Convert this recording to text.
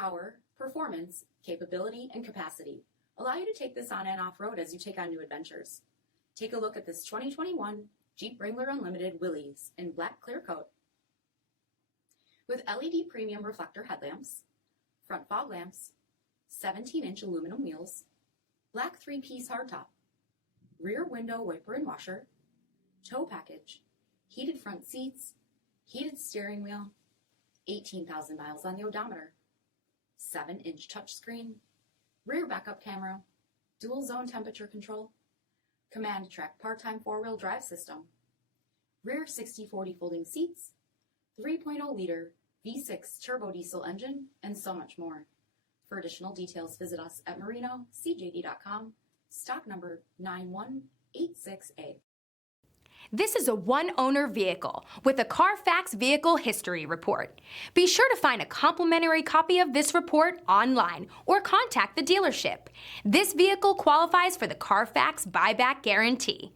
power, performance, capability, and capacity allow you to take this on and off-road as you take on new adventures. Take a look at this 2021 Jeep Wrangler Unlimited Willys in black clear coat. With LED premium reflector headlamps, front fog lamps, 17-inch aluminum wheels, black 3-piece hardtop, rear window wiper and washer, tow package, heated front seats, heated steering wheel, 18,000 miles on the odometer, 7-inch touchscreen, rear backup camera, dual zone temperature control, command track part-time 4-wheel drive system, rear 60/40 folding seats, 3.0-liter V6 turbo diesel engine, and so much more. For additional details, visit us at marinocjd.com, stock number 9186A. This is a one-owner vehicle with a Carfax Vehicle History Report. Be sure to find a complimentary copy of this report online or contact the dealership. This vehicle qualifies for the Carfax Buyback Guarantee.